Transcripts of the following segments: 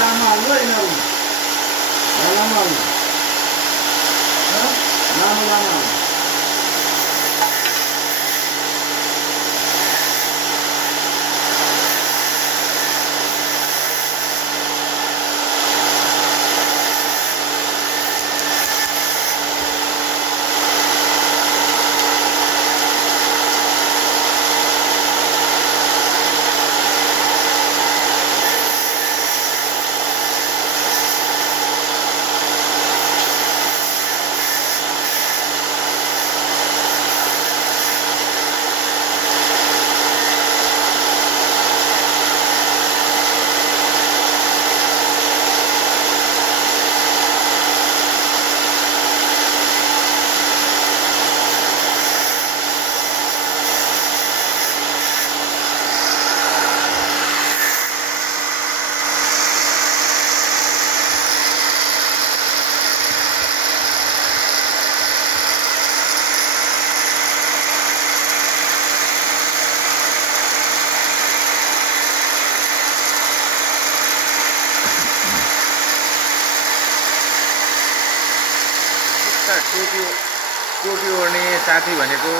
लामा हाल्नु है यिनीहरू लामा हाल्नु लामा लामा हाल्नु टोपी ओढ्ने साथी भनेको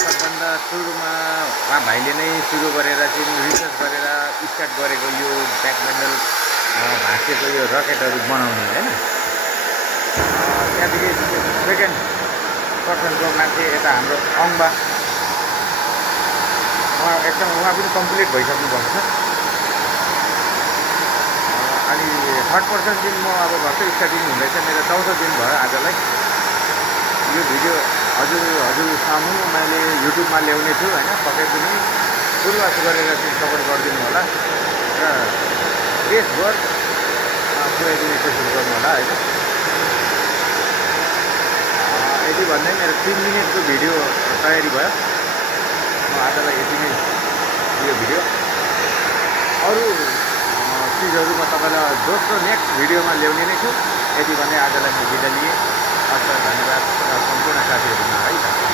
सबभन्दा सुरुमा उहाँ भाइले नै सुरु गरेर चाहिँ रिसर्च गरेर स्टार्ट गरेको यो ब्याकमेन्डल भाँचेको यो रकेटहरू बनाउने होइन। त्यहाँदेखि सेकेन्ड पर्सनको मान्छे यता हाम्रो अङ्बा उहाँ पनि कम्प्लिट भइसक्नु भएको छ। अनि थर्ड पर्सन दिन म अब भर्खर स्टार्टिङ हुँदैछ, मेरो 14 दिन भयो आजलाई। यो भिडियो हजुर सामु मैले युट्युबमा ल्याउने छु होइन। पक्कै पनि पूर्वास गरेर चाहिँ सपोर्ट गरिदिनु होला र देशभर पुऱ्याइदिने कोसिस गर्नु होला होइन। यति भन्दै मेरो 3 मिनटको भिडियो तयारी भयो। म आजलाई यति नै यो भिडियो। अरू चिजहरू म तपाईँलाई दोस्रो नेक्स्ट भिडियोमा ल्याउने नै छु। यति भन्दै आजलाई म बिदा लिएँ। हस्, धन्यवाद सम्पूर्ण साथीहरूमा है त।